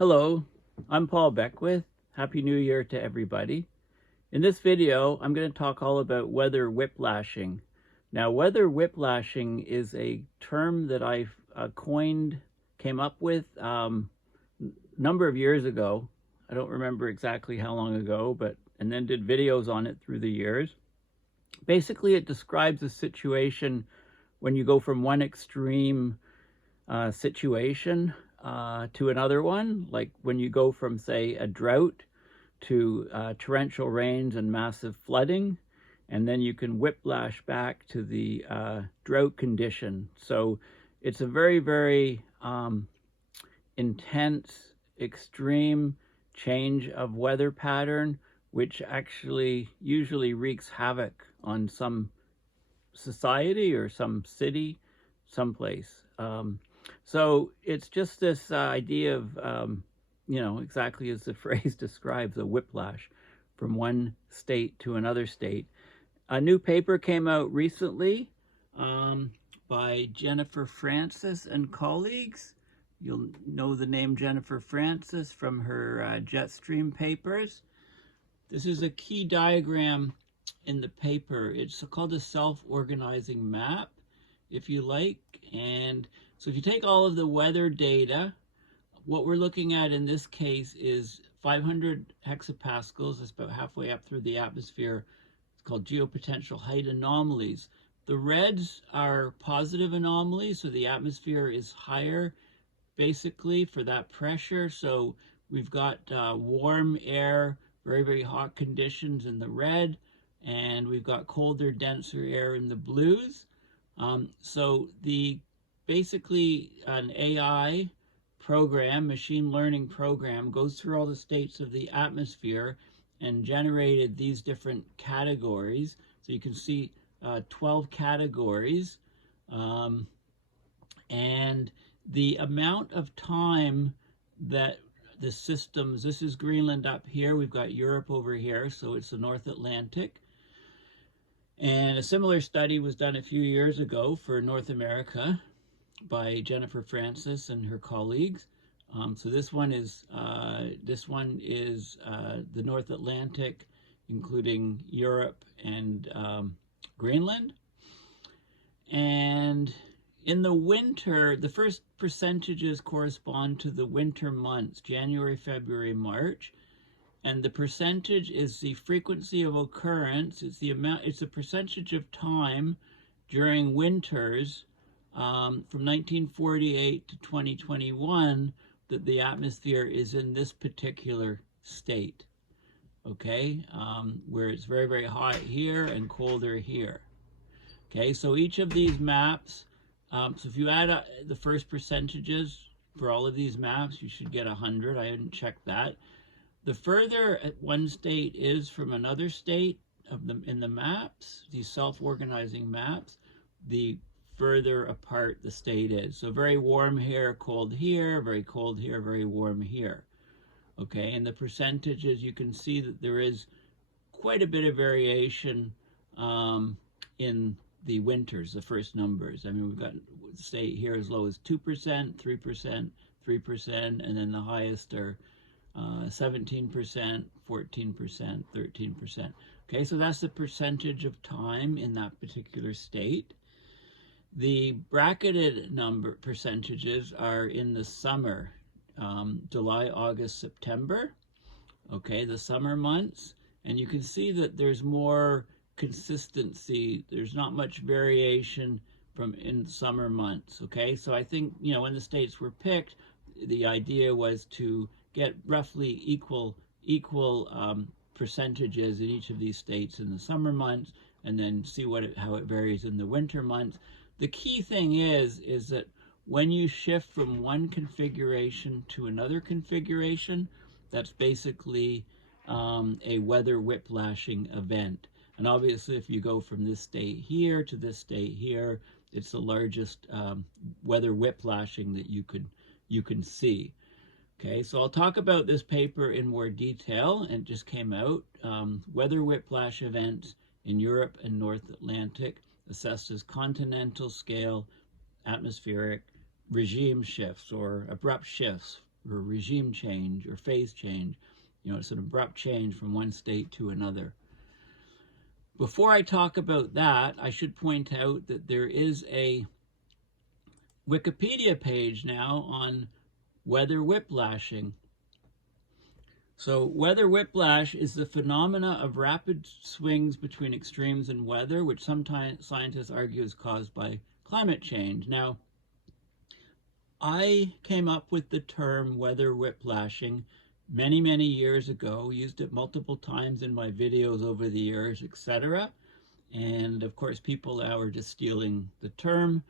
Hello, I'm Paul Beckwith. Happy New Year to everybody. In this video, I'm going to talk all about weather whiplashing. Now, weather whiplashing is a term that I came up with a number of years ago. I don't remember exactly how long ago, and then did videos on it through the years. Basically, it describes a situation when you go from one extreme situation to another one, like when you go from, say, a drought to torrential rains and massive flooding, and then you can whiplash back to the drought condition. So it's a very, very intense, extreme change of weather pattern, which actually usually wreaks havoc on some society or some city, someplace. So it's just this idea of, exactly as the phrase describes, a whiplash from one state to another state. A new paper came out recently by Jennifer Francis and colleagues. You'll know the name Jennifer Francis from her Jetstream papers. This is a key diagram in the paper. It's called a self-organizing map, if you like. And so if you take all of the weather data, what we're looking at in this case is 500 hexapascals. That's about halfway up through the atmosphere. It's called geopotential height anomalies. The reds are positive anomalies, so the atmosphere is higher basically for that pressure. So we've got warm air, very, very hot conditions in the red, and we've got colder, denser air in the blues. So basically an AI program, machine learning program, goes through all the states of the atmosphere and generated these different categories. So you can see 12 categories. And the amount of time that the systems, this is Greenland up here, we've got Europe over here, so it's the North Atlantic. And a similar study was done a few years ago for North America by Jennifer Francis and her colleagues. So this one is the North Atlantic, including Europe and Greenland. And in the winter, the first percentages correspond to the winter months, January, February, March. And the percentage is the frequency of occurrence. It's the percentage of time during winters from 1948 to 2021 that the atmosphere is in this particular state. Okay, where it's very, very hot here and colder here. Okay, so each of these maps, so if you add the first percentages for all of these maps, you should get 100. I hadn't checked that. The further one state is from another state in the maps, these self-organizing maps, the further apart the state is. So very warm here, cold here, very cold here, very warm here. Okay, and the percentages, you can see that there is quite a bit of variation in the winters, the first numbers. I mean, we've got the state here as low as 2%, 3%, 3%, and then the highest are 17%, 14%, 13%. Okay, so that's the percentage of time in that particular state. The bracketed percentages are in the summer, July, August, September. Okay, the summer months. And you can see that there's more consistency. There's not much variation in summer months. Okay, so I think, when the states were picked, the idea was to get roughly equal percentages in each of these states in the summer months, and then see how it varies in the winter months. The key thing is that when you shift from one configuration to another configuration, that's basically a weather whiplashing event. And obviously, if you go from this state here to this state here, it's the largest weather whiplashing that you can see. Okay, so I'll talk about this paper in more detail, and it just came out. Weather whiplash events in Europe and North Atlantic, assessed as continental scale atmospheric regime shifts or abrupt shifts or regime change or phase change. It's an abrupt change from one state to another. Before I talk about that, I should point out that there is a Wikipedia page now on weather whiplashing. So weather whiplash is the phenomena of rapid swings between extremes in weather, which sometimes scientists argue is caused by climate change. Now, I came up with the term weather whiplashing many, many years ago, used it multiple times in my videos over the years, etc. And of course, people now are just stealing the term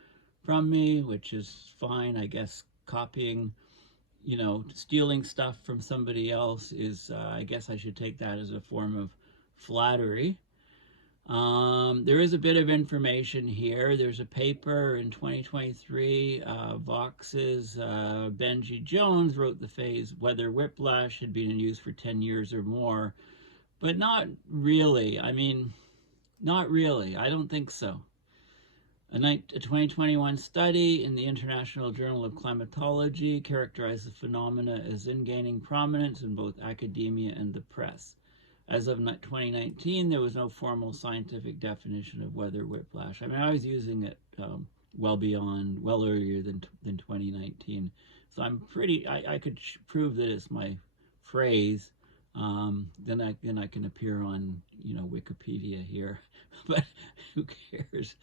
from me, which is fine. I guess copying, stealing stuff from somebody else is, I guess I should take that as a form of flattery. There is a bit of information here. There's a paper in 2023, Vox's Benji Jones wrote the phase weather whiplash had been in use for 10 years or more, but not really. Not really. I don't think so. A 2021 study in the International Journal of Climatology characterized the phenomena as gaining prominence in both academia and the press. As of 2019, there was no formal scientific definition of weather whiplash. I was using it well earlier than 2019. So I could prove that it's my phrase. Then I can appear on, Wikipedia here, but who cares?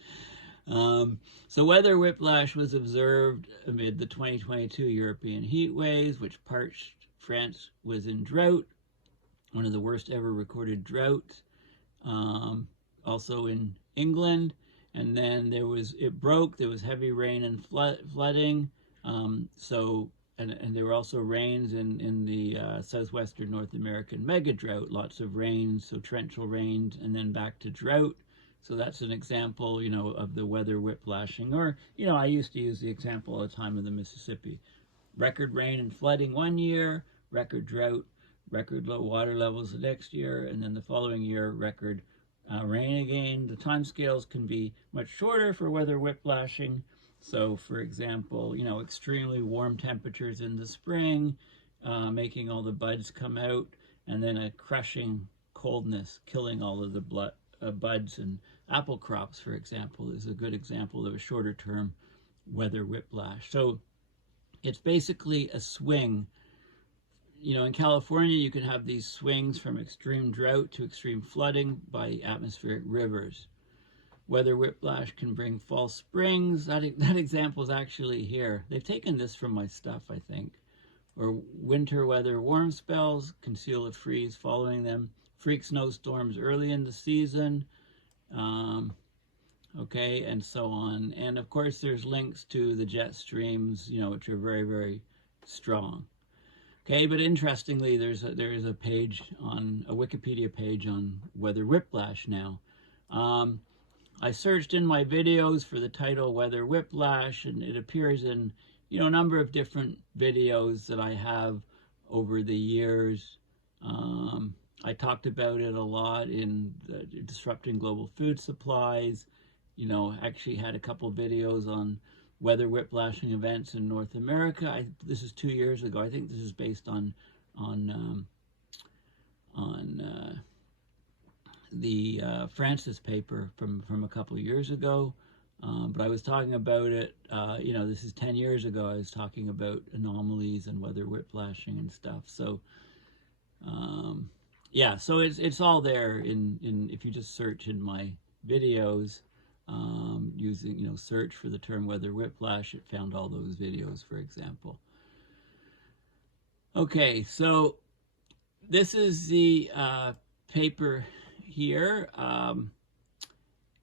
So weather whiplash was observed amid the 2022 European heat waves, which parched France was in drought, one of the worst ever recorded droughts, also in England. And then there was heavy rain and flooding. And there were also rains in the southwestern North American mega drought, lots of rain, so torrential rains, and then back to drought. So that's an example, of the weather whiplashing. Or, I used to use the example all the time of the Mississippi. Record rain and flooding one year, record drought, record low water levels the next year, and then the following year, record rain again. The time scales can be much shorter for weather whiplashing. So, for example, extremely warm temperatures in the spring, making all the buds come out, and then a crushing coldness, killing all of the buds. And apple crops, for example, is a good example of a shorter term weather whiplash. So it's basically a swing. In California, you can have these swings from extreme drought to extreme flooding by atmospheric rivers. Weather whiplash can bring false springs. That example is actually here. They've taken this from my stuff, I think. Or winter weather warm spells, conceal a freeze following them, freak snowstorms early in the season, okay, and so on. And of course, there's links to the jet streams, which are very, very strong. Okay, but interestingly, there is a page on a Wikipedia page on weather whiplash now. I searched in my videos for the title weather whiplash, and it appears in a number of different videos that I have over the years. I talked about it a lot in the Disrupting Global Food Supplies. Actually had a couple videos on weather whiplashing events in North America. This is 2 years ago. I think this is based on the Francis paper from a couple of years ago. But I was talking about it, this is 10 years ago. I was talking about anomalies and weather whiplashing and stuff. So, yeah, so it's all there in if you just search in my videos, using, search for the term weather whiplash, it found all those videos, for example. Okay, so this is the paper here,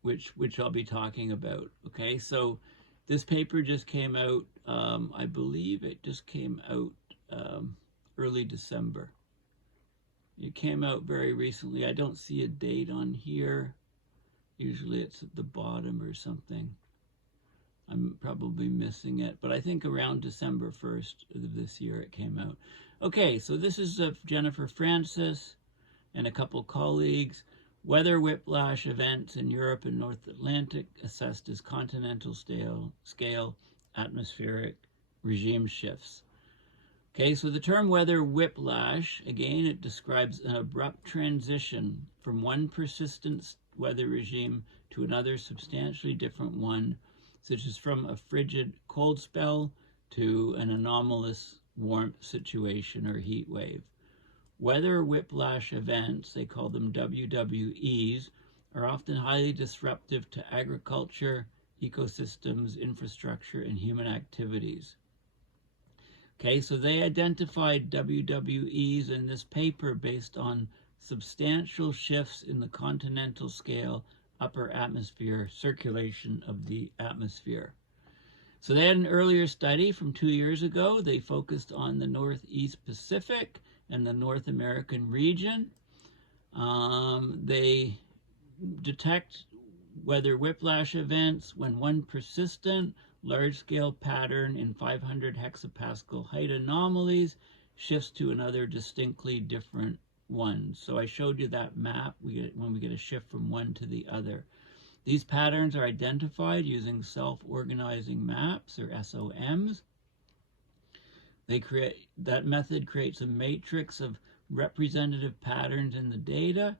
which I'll be talking about. Okay, so this paper just came out, I believe it just came out early December. It came out very recently. I don't see a date on here. Usually it's at the bottom or something. I'm probably missing it, but I think around December 1st of this year it came out. Okay, so this is Jennifer Francis and a couple colleagues. Weather whiplash events in Europe and North Atlantic assessed as continental scale atmospheric regime shifts. Okay, so the term weather whiplash, again, it describes an abrupt transition from one persistent weather regime to another substantially different one, such as from a frigid cold spell to an anomalous warmth situation or heat wave. Weather whiplash events, they call them WWEs, are often highly disruptive to agriculture, ecosystems, infrastructure, and human activities. Okay, so they identified WWEs in this paper based on substantial shifts in the continental scale upper atmosphere circulation of the atmosphere. So they had an earlier study from 2 years ago. They focused on the Northeast Pacific and the North American region. They detect weather whiplash events when one persistent large-scale pattern in 500 hexapascal height anomalies shifts to another distinctly different one. So I showed you that map when we get a shift from one to the other. These patterns are identified using self-organizing maps, or SOMs. That method creates a matrix of representative patterns in the data.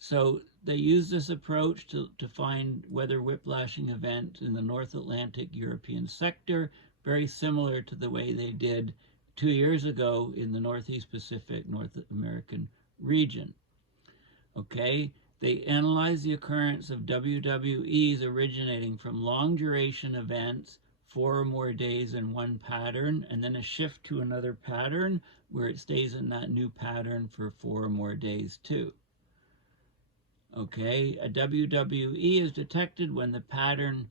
So they use this approach to find weather whiplashing events in the North Atlantic European sector, very similar to the way they did 2 years ago in the Northeast Pacific, North American region. Okay, they analyze the occurrence of WWEs originating from long duration events, 4 or more days in one pattern, and then a shift to another pattern where it stays in that new pattern for 4 or more days too. Okay, a WWE is detected when the pattern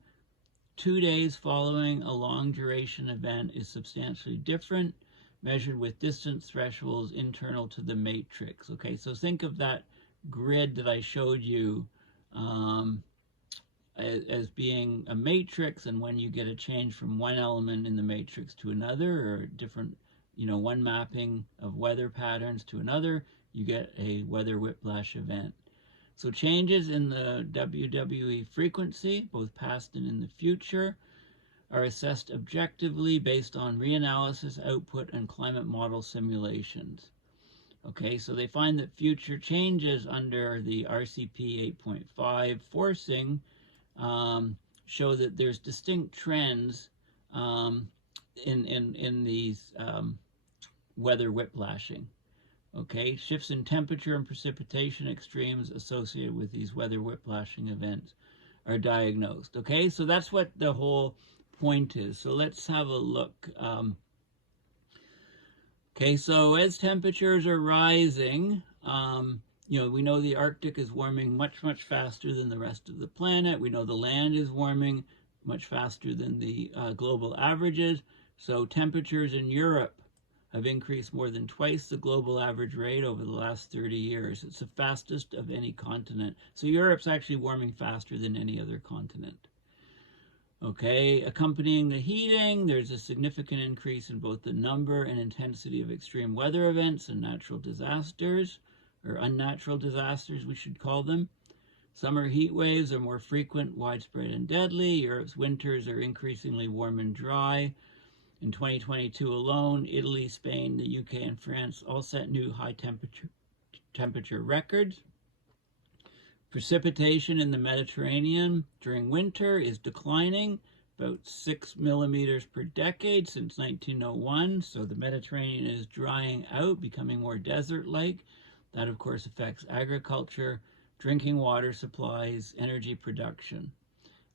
2 days following a long duration event is substantially different, measured with distance thresholds internal to the matrix. Okay, so think of that grid that I showed you as being a matrix, and when you get a change from one element in the matrix to another, or different, one mapping of weather patterns to another, you get a weather whiplash event. So changes in the WWE frequency, both past and in the future, are assessed objectively based on reanalysis output and climate model simulations. Okay, so they find that future changes under the RCP 8.5 forcing show that there's distinct trends in these weather whiplashing. Okay, shifts in temperature and precipitation extremes associated with these weather whiplashing events are diagnosed. Okay, so that's what the whole point is. So let's have a look. Okay, so as temperatures are rising, we know the Arctic is warming much, much faster than the rest of the planet. We know the land is warming much faster than the global averages. So temperatures in Europe have increased more than twice the global average rate over the last 30 years. It's the fastest of any continent. So Europe's actually warming faster than any other continent. Okay, accompanying the heating, there's a significant increase in both the number and intensity of extreme weather events and natural disasters, or unnatural disasters, we should call them. Summer heat waves are more frequent, widespread, and deadly. Europe's winters are increasingly warm and dry. In 2022 alone, Italy, Spain, the UK, and France all set new high temperature records. Precipitation in the Mediterranean during winter is declining, about 6 millimeters per decade since 1901. So the Mediterranean is drying out, becoming more desert-like. That, of course, affects agriculture, drinking water supplies, energy production.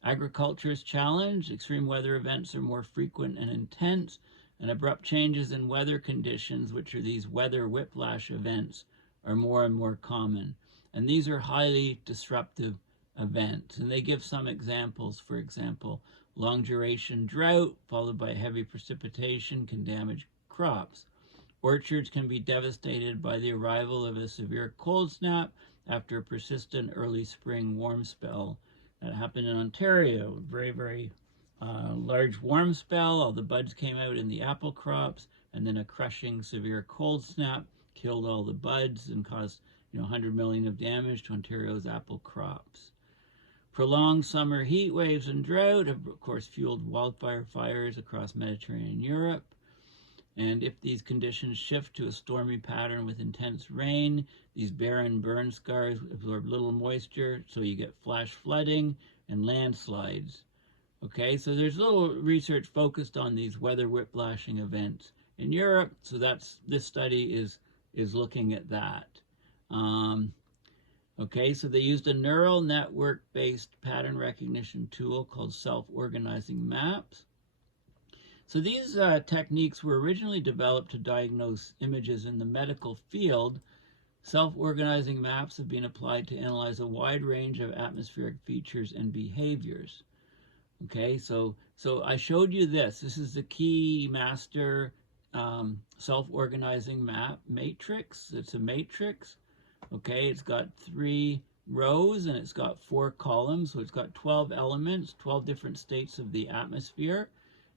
Agriculture is challenged, extreme weather events are more frequent and intense, and abrupt changes in weather conditions, which are these weather whiplash events, are more and more common. And these are highly disruptive events. And they give some examples. For example, long duration drought followed by heavy precipitation can damage crops. Orchards can be devastated by the arrival of a severe cold snap after a persistent early spring warm spell. That happened in Ontario, very, very large warm spell. All the buds came out in the apple crops, and then a crushing severe cold snap killed all the buds and caused 100 million of damage to Ontario's apple crops. Prolonged summer heat waves and drought have, of course, fueled wildfire fires across Mediterranean Europe. And if these conditions shift to a stormy pattern with intense rain, these barren burn scars absorb little moisture, so you get flash flooding and landslides. Okay, so there's little research focused on these weather whiplashing events in Europe, so this study is looking at that. Okay, so they used a neural network-based pattern recognition tool called self-organizing maps. So these techniques were originally developed to diagnose images in the medical field. Self-organizing maps have been applied to analyze a wide range of atmospheric features and behaviors. Okay, so I showed you this. This is the key master self-organizing map matrix. It's a matrix. Okay, it's got 3 rows and it's got 4 columns. So it's got 12 elements, 12 different states of the atmosphere,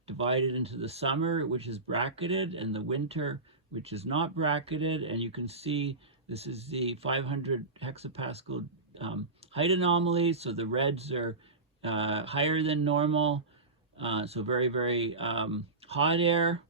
divided into the summer, which is bracketed, and the winter, which is not bracketed. And you can see this is the 500 hexapascal height anomaly. So the reds are higher than normal, so very, very hot air,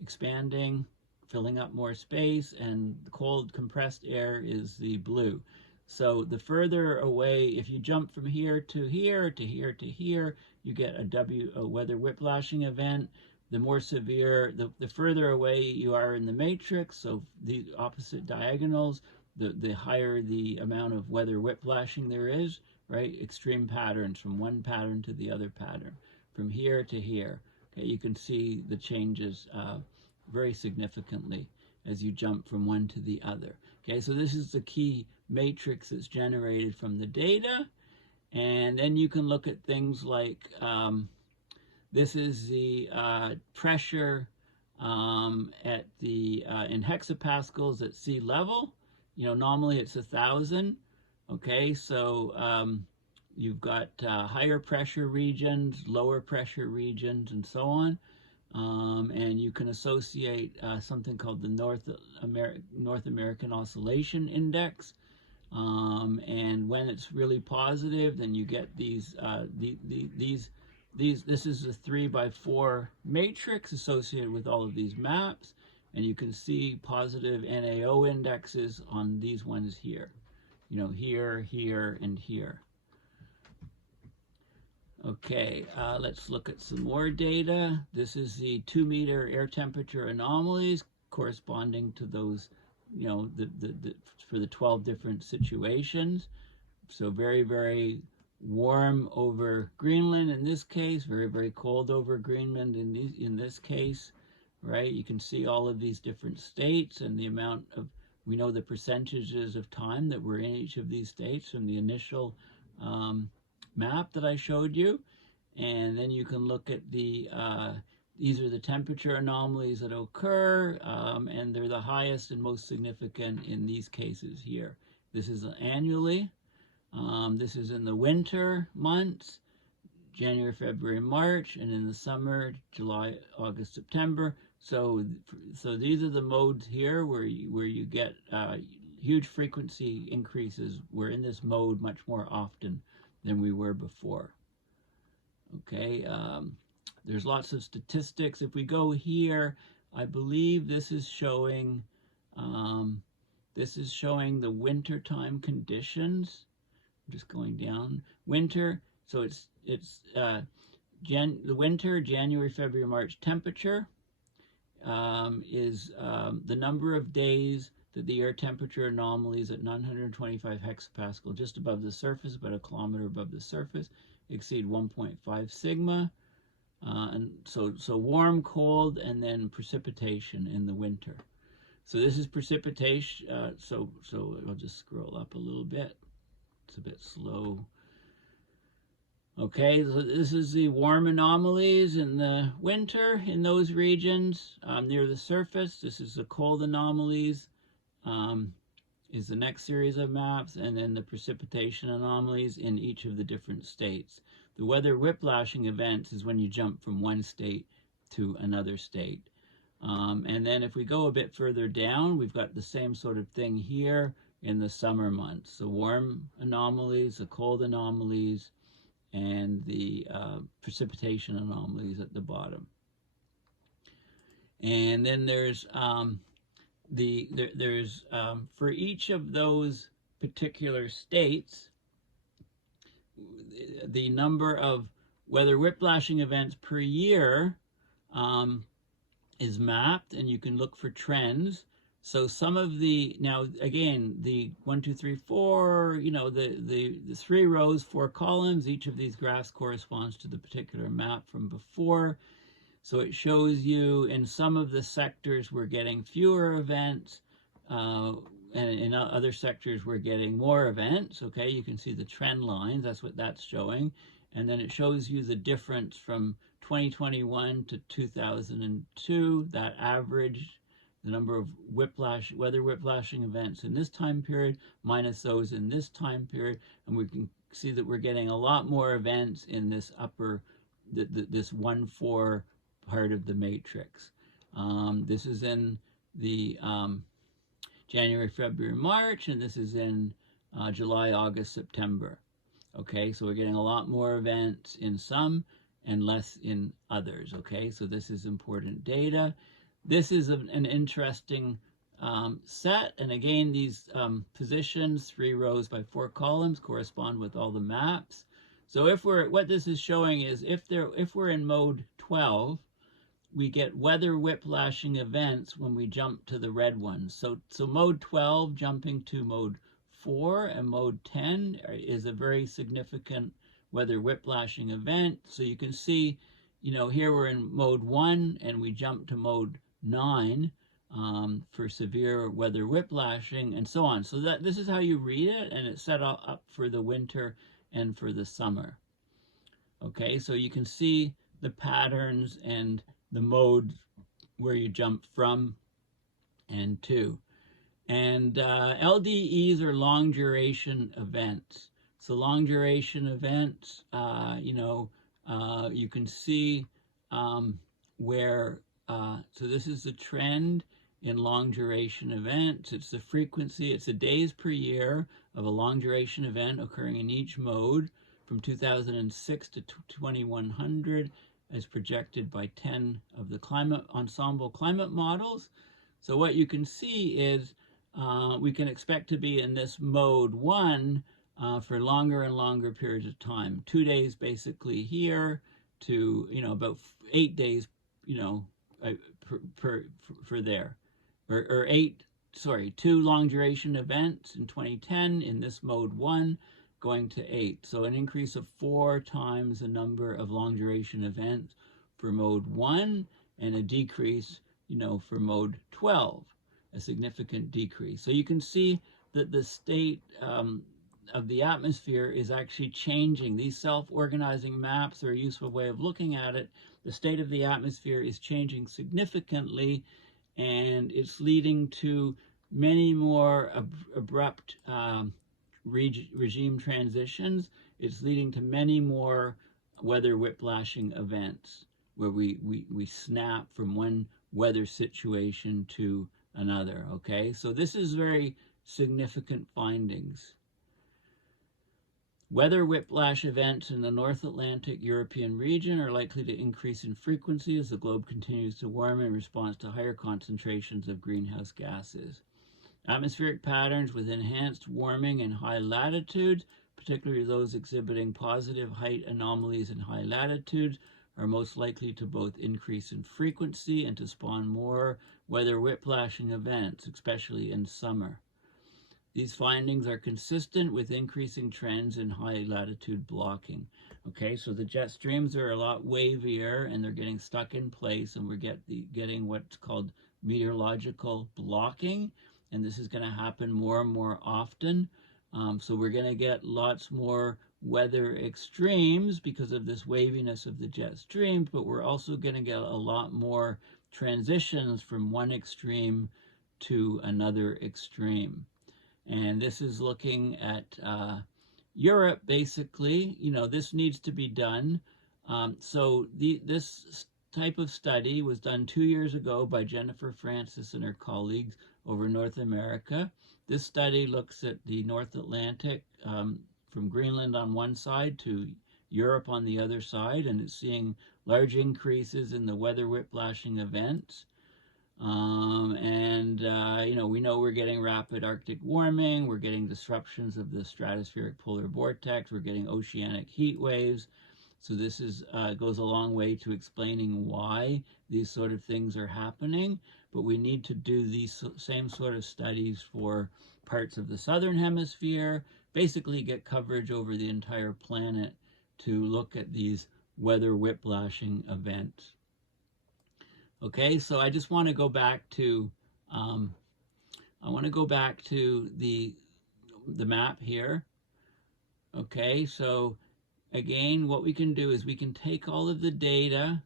expanding, filling up more space, and the cold compressed air is the blue. So the further away, if you jump from here to here to here to here, you get a weather whiplashing event. The more severe, the further away you are in the matrix, so the opposite diagonals, the higher the amount of weather whiplashing there is, right? Extreme patterns from one pattern to the other pattern, from here to here. Okay, you can see the changes very significantly as you jump from one to the other. Okay, so this is the key matrix that's generated from the data. And then you can look at things like, this is the pressure at the in hexapascals at sea level. You know, normally it's 1,000. Okay, so you've got higher pressure regions, lower pressure regions, and so on. And you can associate something called the North American Oscillation Index. And when it's really positive, then you get these, this is a 3x4 matrix associated with all of these maps. And you can see positive NAO indexes on these ones here. You know, here, here, and here. Okay, let's look at some more data. This is the 2-meter air temperature anomalies corresponding to those, you know, for the 12 different situations. So very, very warm over Greenland in this case, very, very cold over Greenland in this case, right? You can see all of these different states and the amount of, we know the percentages of time that we're in each of these states from the initial map that I showed you. And then you can look at the, these are the temperature anomalies that occur, and they're the highest and most significant in these cases here. This is annually. This is in the winter months, January, February, March, and in the summer, July, August, September. So these are the modes here where you get huge frequency increases. We're in this mode much more often than we were before. Okay, there's lots of statistics. If we go here, I believe this is showing the wintertime conditions. I'm just going down. Winter, so it's the winter, January, February, March temperature is the number of days that the air temperature anomalies at 925 hexapascal, just above the surface, about 1 kilometer above the surface, exceed 1.5 sigma. And so warm, cold, and then precipitation in the winter. So this is precipitation. So I'll just scroll up a little bit. It's a bit slow. Okay, so this is the warm anomalies in the winter in those regions near the surface. This is the cold anomalies, is the next series of maps, and then the precipitation anomalies in each of the different states. The weather whiplashing events is when you jump from one state to another state. And then if we go a bit further down, we've got the same sort of thing here in the summer months. The warm anomalies, the cold anomalies, and the precipitation anomalies at the bottom. And then there's for each of those particular states, the number of weather whiplashing events per year is mapped, and you can look for trends. So some of the, now again, the 1, 2, 3, 4, the 3 rows, 4 columns, each of these graphs corresponds to the particular map from before. So it shows you in some of the sectors we're getting fewer events, and in other sectors we're getting more events. Okay, you can see the trend lines, that's what that's showing. And then it shows you the difference from 2021 to 2002, that average, the number of weather whiplashing events in this time period minus those in this time period. And we can see that we're getting a lot more events in this this 1-4 part of the matrix. This is in the January, February, March, and this is in July, August, September. Okay, so we're getting a lot more events in some and less in others. Okay, so this is important data. This is an interesting set, and again, these positions, 3 rows by 4 columns, correspond with all the maps. So if what this is showing is if we're in mode 12, we get weather whiplashing events when we jump to the red ones. So mode 12 jumping to mode 4 and mode 10 is a very significant weather whiplashing event. So you can see, here we're in mode 1 and we jump to mode 9 for severe weather whiplashing and so on. So this is how you read it, and it's set up for the winter and for the summer. Okay, so you can see the patterns and the modes where you jump from and to. And LDEs are long duration events. So long duration events, you can see where, so this is the trend in long duration events. It's the frequency, it's the days per year of a long duration event occurring in each mode from 2006 to 2100 as projected by 10 of the ensemble climate models. So what you can see is we can expect to be in this mode 1 for longer and longer periods of time. 2 days basically here to, about 8 days, for there. Or 2 long duration events in 2010 in this mode 1 going to 8. So an increase of 4 times the number of long duration events for mode 1 and a decrease, for mode 12, a significant decrease. So you can see that the state of the atmosphere is actually changing. These self-organizing maps are a useful way of looking at it. The state of the atmosphere is changing significantly, and it's leading to many more abrupt regime transitions. It's leading to many more weather whiplashing events where we snap from one weather situation to another. Okay, so this is very significant findings. Weather whiplash events in the North Atlantic European region are likely to increase in frequency as the globe continues to warm in response to higher concentrations of greenhouse gases. Atmospheric patterns with enhanced warming in high latitudes, particularly those exhibiting positive height anomalies in high latitudes, are most likely to both increase in frequency and to spawn more weather whiplashing events, especially in summer. These findings are consistent with increasing trends in high latitude blocking. Okay, so the jet streams are a lot wavier and they're getting stuck in place, and we're getting what's called meteorological blocking, and this is going to happen more and more often. So we're going to get lots more weather extremes because of this waviness of the jet streams, but we're also going to get a lot more transitions from one extreme to another extreme. And this is looking at Europe, basically. This needs to be done. This type of study was done 2 years ago by Jennifer Francis and her colleagues over North America. This study looks at the North Atlantic from Greenland on one side to Europe on the other side, and it's seeing large increases in the weather whiplashing events. We know we're getting rapid Arctic warming, we're getting disruptions of the stratospheric polar vortex, we're getting oceanic heat waves. So this goes a long way to explaining why these sort of things are happening. But we need to do these same sort of studies for parts of the southern hemisphere, basically get coverage over the entire planet to look at these weather whiplashing events. Okay, so I just want to go back to the map here. Okay, so again, what we can do is we can take all of the data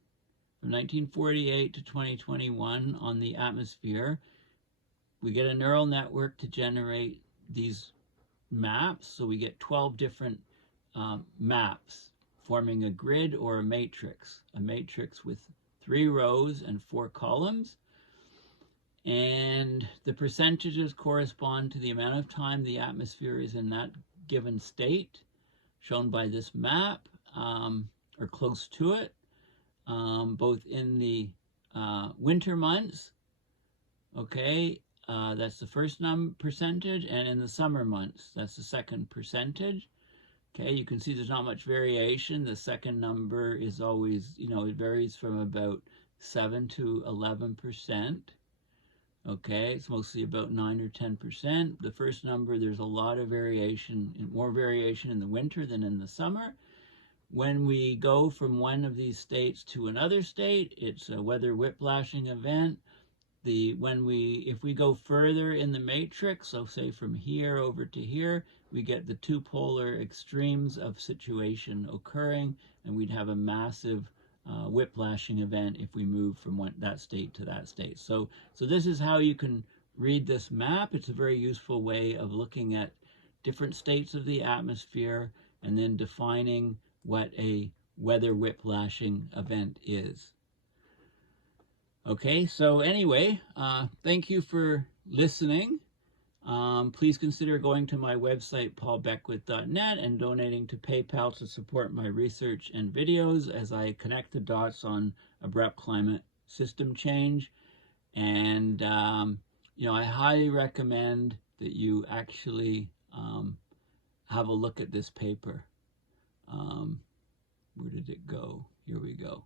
from 1948 to 2021 on the atmosphere. We get a neural network to generate these maps, so we get 12 different maps forming a grid or a matrix with 3 rows and 4 columns. And the percentages correspond to the amount of time the atmosphere is in that given state, shown by this map, or close to it, both in the winter months, okay, that's the first percentage, and in the summer months, that's the second percentage. Okay, you can see there's not much variation. The second number is always, it varies from about 7 to 11%. Okay, it's mostly about 9 or 10%. The first number, there's a lot of variation, more variation in the winter than in the summer. When we go from one of these states to another state, it's a weather whiplashing event. If we go further in the matrix, so say from here over to here, we get the 2 polar extremes of situation occurring, and we'd have a massive whiplashing event if we move from that state to that state. So this is how you can read this map. It's a very useful way of looking at different states of the atmosphere and then defining what a weather whiplashing event is. Okay, so anyway, thank you for listening. Please consider going to my website, paulbeckwith.net, and donating to PayPal to support my research and videos as I connect the dots on abrupt climate system change. And, I highly recommend that you actually have a look at this paper. Where did it go? Here we go.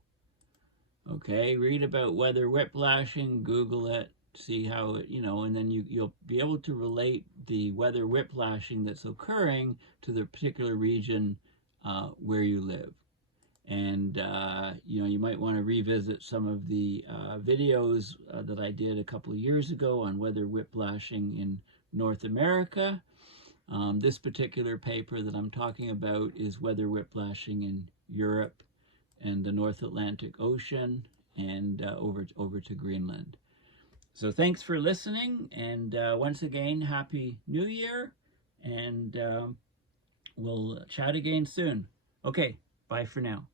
Okay, read about weather whiplashing, Google it, see how it, and then you'll be able to relate the weather whiplashing that's occurring to the particular region where you live. And, you might want to revisit some of the videos that I did a couple of years ago on weather whiplashing in North America. This particular paper that I'm talking about is weather whiplashing in Europe and the North Atlantic Ocean and over to Greenland. So thanks for listening, and once again, Happy New Year, and we'll chat again soon. Okay, bye for now.